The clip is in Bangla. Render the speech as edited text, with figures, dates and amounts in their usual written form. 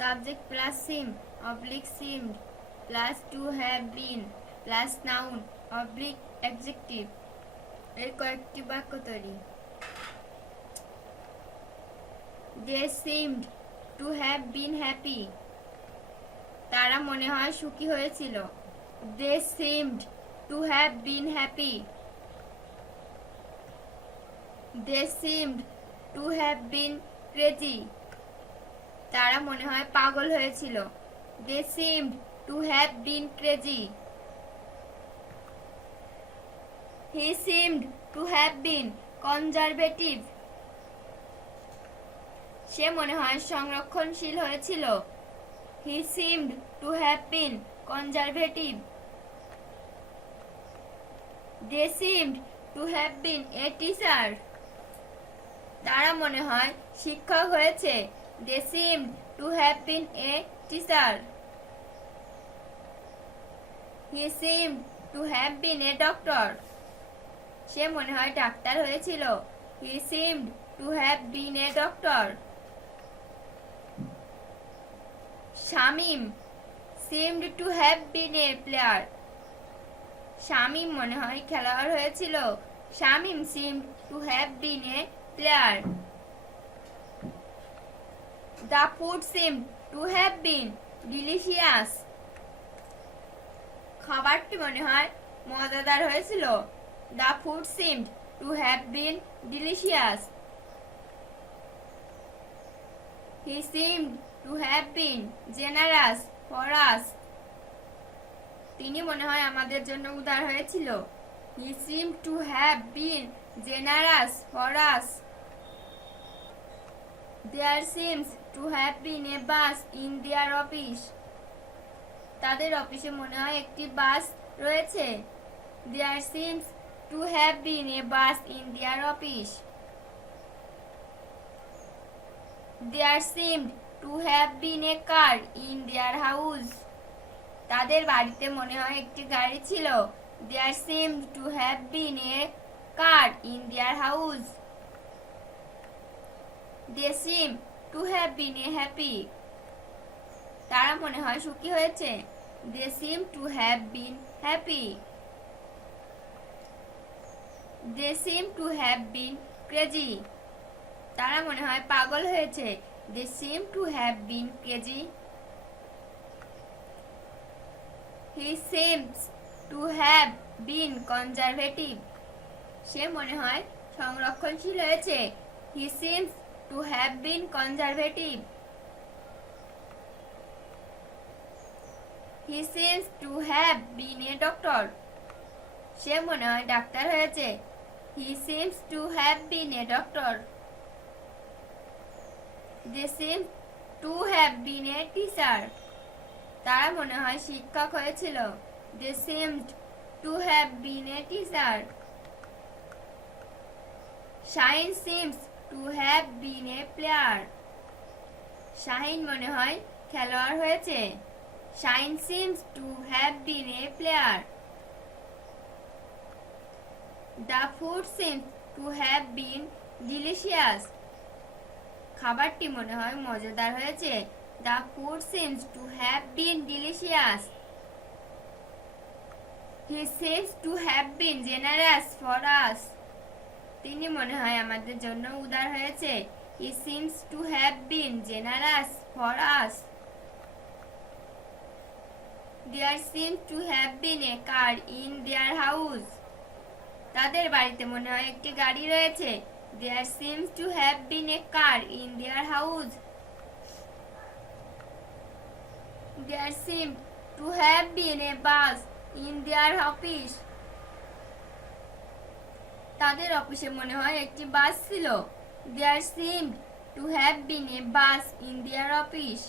Subject plus seem oblique seemed plus to have been plus noun oblique adjective এর কয়েকটি বাক্য তৈরি। They seemed to have been happy. তারা মনে হয় সুখী হয়েছিল। They seemed to have been happy. They seemed to have been crazy. তারা মনে হয় পাগল হয়েছিল। They seemed to have been crazy. He seemed to have been conservative. সে মনে হয় সংরক্ষণশীল হয়েছিল। He seemed to have been conservative. They seemed to have been a teacher. তারা মনে হয় শিক্ষক হয়েছে। They seemed to have been a teacher. He seemed to have been a doctor. সে মনে হয় ডাক্তার হয়েছিল। He seemed to have been a doctor. Shamim seemed to have been a player. Shamim মনে হয় খেলোয়াড় হয়েছিল। Shamim seemed to have been a player. The food seemed to have been delicious. খাবারটি মনে হয় মজাদার হয়েছিল। The food seemed to have been delicious. He seemed to have been generous for us. তিনি মনে হয় আমাদের জন্য উদার হয়েছিল। He seemed to have been generous for us. There seems to have been a bus in their office. তাদের অফিসে মনে হয় একটি বাস রয়েছে। There seems to have been a bus in their office. There seemed to have been a car in their house. তাদের বাড়িতে মনে হয় একটি গাড়ি ছিল। There seemed to have been a car in their house. They seem to have been happy. তারা মনে হয় সুখী হয়েছে। They seem to have been happy. They seem to have been crazy. তারা মনে হয় পাগল হয়েছে। They seem to have been crazy. He seems to have been conservative. সে মনে হয় সংরক্ষণশীল হয়েছে। He seems to have been conservative. He seems to have been a doctor. সে মনে হয় ডাক্তার হয়েছে। He seems to have been a doctor. They seem to have been a teacher. তারা মনে হয় শিক্ষক হয়েছিল। They seemed to have been a teacher. Shaheen seems to have been a player. Shahin মনে হয় খেলোয়াড় হয়েছে। Shaheen seems to have been a player. The food seems to have been delicious. খাবারটি মনে হয় মজাদার হয়েছে। The food seems to have been delicious. He seems to have been generous for us. তিনি মনে হয় আমাদের জন্য উদার হয়েছে। He seems to have been generous for us. There seems to have been a car in their house. তাদের বাড়িতে মনে হয় একটি গাড়ি রয়েছে। There seems to have been a car in their house. There seemed to have been a bus in their office. তাদের অফিসে মনে হয় একটি বাস ছিল। There seemed to have been a bus in their office.